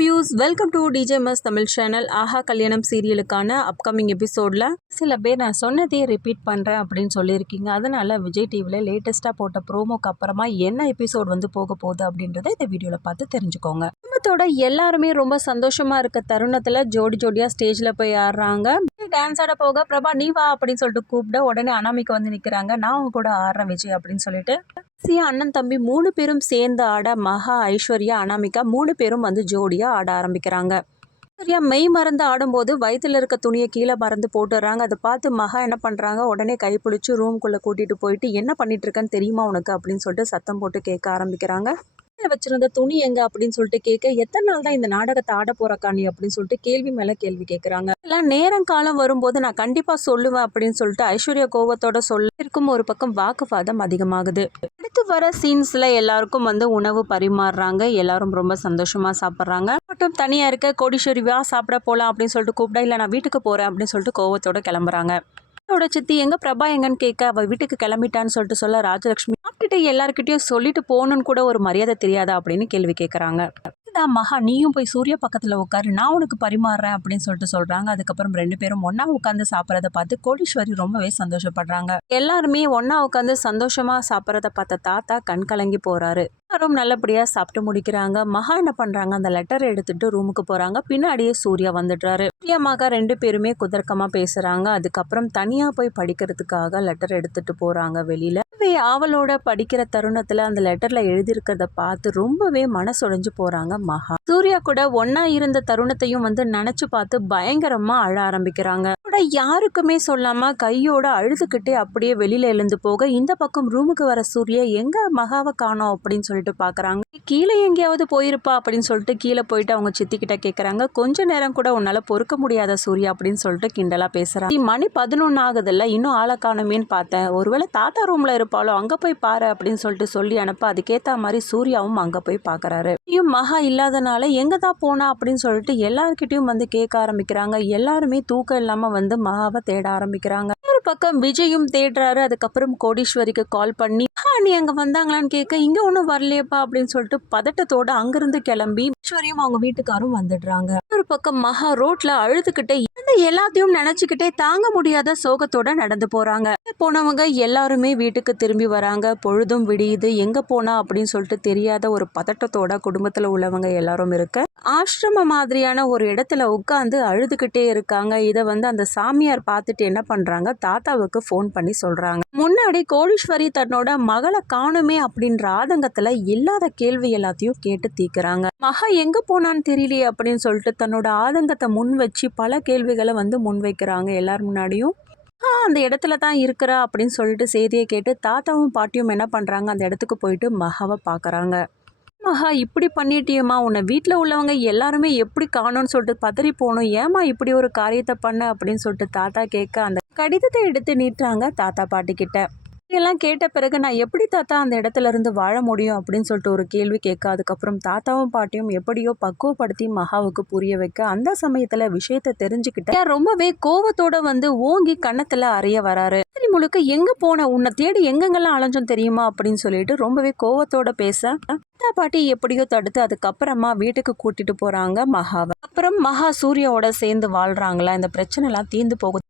Views welcome to DJMS Tamil channel. Aaha Kalyanam சீரியலுக்கான upcoming எபிசோடில் சில பேர் நான் சொன்னதையே ரிப்பீட் பண்ணுறேன் அப்படின்னு சொல்லியிருக்கீங்க. அதனால் விஜய் டிவியில் லேட்டஸ்ட்டாக போட்ட ப்ரோமோக்கு அப்புறமா என்ன எபிசோட் வந்து போக போகுது அப்படின்றத இந்த வீடியோவில் பார்த்து தெரிஞ்சுக்கோங்க. குடும்பத்தோட எல்லாருமே ரொம்ப சந்தோஷமாக இருக்க தருணத்தில் ஜோடி ஜோடியாக ஸ்டேஜில் போய் ஆடுறாங்க. டான்ஸ் ஆட போக பிரபா நீ வா அப்படின்னு சொல்லிட்டு கூப்பிட உடனே அனாமிகா வந்து நிற்கிறாங்க. நான் அவங்க கூட ஆடுறேன் விஜய் அப்படின்னு சொல்லிட்டு அண்ணன் தம்பி 3 பேரும் சேர்ந்து ஆட மகா, ஐஸ்வர்யா, அனாமிகா 3 பேரும் வந்து ஜோடியாக ஆட ஆரம்பிக்கிறாங்க. ஐஸ்வர்யா மெய் மறந்து ஆடும்போது வயிற்றுல இருக்க துணியை கீழே மறந்து போட்டுடுறாங்க. அதை பார்த்து மகா என்ன பண்ணுறாங்க, உடனே கைப்பிடிச்சு ரூம்குள்ளே கூட்டிகிட்டு போயிட்டு என்ன பண்ணிட்டு இருக்கன்னு தெரியுமா உனக்கு அப்படின்னு சொல்லிட்டு சத்தம் போட்டு கேட்க ஆரம்பிக்கிறாங்க. வச்சிருந்த துணி எங்க அப்படின்னு சொல்லிட்டு கேட்க, எத்தனை நாள் தான் இந்த நாடகத்தை ஆட போறக்கா நீ அப்படின்னு சொல்லிட்டு கேள்வி மேல கேள்வி கேட்கறாங்க. எல்லாம் நேரம் காலம் வரும்போது நான் கண்டிப்பா சொல்லுவேன் அப்படின்னு சொல்லிட்டு ஐஸ்வர்யா கோவத்தோட சொல்ல இருக்கும். ஒரு பக்கம் வாக்குவாதம் அதிகமாகுது. அடுத்து வர சீன்ஸ்ல எல்லாருக்கும் வந்து உணவு பரிமாறுறாங்க. எல்லாரும் ரொம்ப சந்தோஷமா சாப்பிட்றாங்க. மட்டும் தனியா இருக்க கோடீஸ்வரி வா சாப்பிட போலாம் அப்படின்னு சொல்லிட்டு கூப்பிட, இல்ல நான் வீட்டுக்கு போறேன் அப்படின்னு சொல்லிட்டு கோவத்தோட கிளம்புறாங்க. சித்தி எங்க பிரபா எங்கன்னு கேட்க, அவ வீட்டுக்கு கிளம்பிட்டான்னு சொல்லிட்டு சொல்ல, ராஜலட்சுமி சாப்பிட்டுட்டு எல்லாருக்கிட்டையும் சொல்லிட்டு போகணும்னு கூட ஒரு மரியாதை தெரியாதா அப்படின்னு கேள்வி கேட்கறாங்க. மகா நீயும் போய் சூர்யா பக்கத்துல உட்காரு, நான் உனக்கு பரிமாறுறேன் அப்படின்னு சொல்லிட்டு சொல்றாங்க. அதுக்கப்புறம் 2 பேரும் ஒன்னா உட்காந்து சாப்பிட்றத பார்த்து கோடீஸ்வரி ரொம்பவே சந்தோஷப்படுறாங்க. எல்லாருமே ஒன்னா உட்காந்து சந்தோஷமா சாப்பிட்றத பார்த்த தாத்தா கண் கலங்கி போறாரு. எல்லாரும் நல்லபடியா சாப்பிட்டு முடிக்கிறாங்க. மகா என்ன பண்றாங்க, அந்த லெட்டரை எடுத்துட்டு ரூமுக்கு போறாங்க. பின்னாடியே சூர்யா வந்துடுறாரு. சூர்யா மகா 2 பேருமே குதர்க்கமா பேசுறாங்க. அதுக்கப்புறம் தனியா போய் படிக்கிறதுக்காக லெட்டர் எடுத்துட்டு போறாங்க வெளியில. ஆவலோட படிக்கிற தருணத்துல அந்த லெட்டர்ல எழுதியிருக்கிறத பார்த்து ரொம்பவே மனசுடைஞ்சு போறாங்க மகா. சூர்யா கூட ஒன்னா இருந்த தருணத்தையும் வந்து நினைச்சு பார்த்து பயங்கரமா அழ ஆரம்பிக்கிறாங்க. யாருக்குமே சொல்லாம கையோட அழுதுகிட்டே அப்படியே வெளியில எழுந்து போக, இந்த பக்கம் ரூமுக்கு வர சூர்யா எங்க மகாவை காணோம் அப்படின்னு சொல்லிட்டு பாக்குறாங்க. கீழே எங்கேயாவது போயிருப்பா அப்படின்னு சொல்லிட்டு கீழே போயிட்டு அவங்க சித்தி கிட்ட கேக்குறாங்க. கொஞ்ச நேரம் கூட உன்னால பொறுக்க முடியாத சூர்யா அப்படின்னு சொல்லிட்டு கிண்டலா பேசுறாங்க. மணி 11 ஆகுதுல்ல, இன்னும் ஆளை காணுமேன்னு பார்த்தேன், ஒருவேளை தாத்தா ரூம்ல இருப்பாளோ, அங்க போய் பாரு அப்படின்னு சொல்லிட்டு சொல்லி அனுப்ப, அதுக்கேத்த மாதிரி சூர்யாவும் அங்க போய் பாக்குறாரு. மகா இல்லாதனால எங்க தான் போனா அப்படின்னு சொல்லிட்டு எல்லார்கிட்டயும் வந்து கேட்க ஆரம்பிக்கிறாங்க. எல்லாருமே தூக்கம் இல்லாம வந்து மகாவை தேட ஆரம்பிக்கிறாங்க. ஒரு பக்கம் விஜயும் தேடுறாரு. அதுக்கப்புறம் கோடீஸ்வரிக்கு கால் பண்ணி நீ அங்க வந்தாங்களான்னு கேட்க, இங்க ஒன்றும் வரலையப்பா அப்படின்னு சொல்லிட்டு பதட்டத்தோட அங்கிருந்து கிளம்பி ஐஸ்வர்யம் அவங்க வீட்டுக்காரும் வந்துடுறாங்க. ஒரு பக்கம் மகா ரோட்ல அழுதுகிட்டே எல்லாத்தையும் நினைச்சுக்கிட்டே தாங்க முடியாத சோகத்தோட நடந்து போறாங்க. போனவங்க எல்லாருமே வீட்டுக்கு திரும்பி வராங்க. பொழுதும் விடியுது. எங்க போனா அப்படின்னு சொல்லிட்டு தெரியாத ஒரு பதட்டத்தோட குடும்பத்துல உள்ளவங்க எல்லாரும் இருக்க, ஆசிரம மாதிரியான ஒரு இடத்துல உட்காந்து அழுதுகிட்டே இருக்காங்க. இதை வந்து அந்த சாமியார் பார்த்துட்டு என்ன பண்றாங்க, தாத்தாவுக்கு ஃபோன் பண்ணி சொல்றாங்க. முன்னாடி கோடீஸ்வரி தன்னோட மகளை காணுமே அப்படின்ற ஆதங்கத்துல இல்லாத கேள்வி எல்லாத்தையும் கேட்டு தீக்குறாங்க. மகா எங்க போனான்னு தெரியலையே அப்படின்னு சொல்லிட்டு தன்னோட ஆதங்கத்தை முன் வச்சு பல கேள்விகளை வந்து முன் வைக்கிறாங்க எல்லார் முன்னாடியும். அந்த இடத்துல தான் இருக்கிறா அப்படின்னு சொல்லிட்டு செய்தியை கேட்டு தாத்தாவும் பாட்டியும் என்ன பண்றாங்க, அந்த இடத்துக்கு போயிட்டு மகாவை பாக்குறாங்க. மகா இப்படி பண்ணிட்டியம்மா, உன்னை வீட்டில் உள்ளவங்க எல்லாருமே எப்படி காணும்னு சொல்லிட்டு பதறி போகணும், ஏமா இப்படி ஒரு காரியத்தை பண்ண அப்படின்னு சொல்லிட்டு தாத்தா கேட்க, அந்த கடிதத்தை எடுத்து நீட்டுறாங்க தாத்தா பாட்டி கிட்ட. இதெல்லாம் கேட்ட பிறகு நான் எப்படி தாத்தா அந்த இடத்துல இருந்து வாழ முடியும் அப்படின்னு சொல்லிட்டு ஒரு கேள்வி கேட்க, அதுக்கப்புறம் தாத்தாவும் பாட்டியும் எப்படியோ பக்குவப்படுத்தி மகாவுக்கு புரிய வைக்க, அந்த சமயத்துல விஷயத்தை தெரிஞ்சுக்கிட்ட ரொம்பவே கோவத்தோட வந்து ஓங்கி கன்னத்துல அறைய வராரு. முழுக்க எங்க போன, உன்னை தேடி எங்கெங்கெல்லாம் அலைஞ்சோம் தெரியுமா அப்படின்னு சொல்லிட்டு ரொம்பவே கோவத்தோட பேச, தாத்தா பாட்டி எப்படியோ தடுத்து அதுக்கப்புறமா வீட்டுக்கு கூட்டிட்டு போறாங்க மகாவை. அப்புறம் மகா சூர்யாவோட சேர்ந்து வாழ்றாங்களா, இந்த பிரச்சனை எல்லாம் தீர்ந்து போகுது.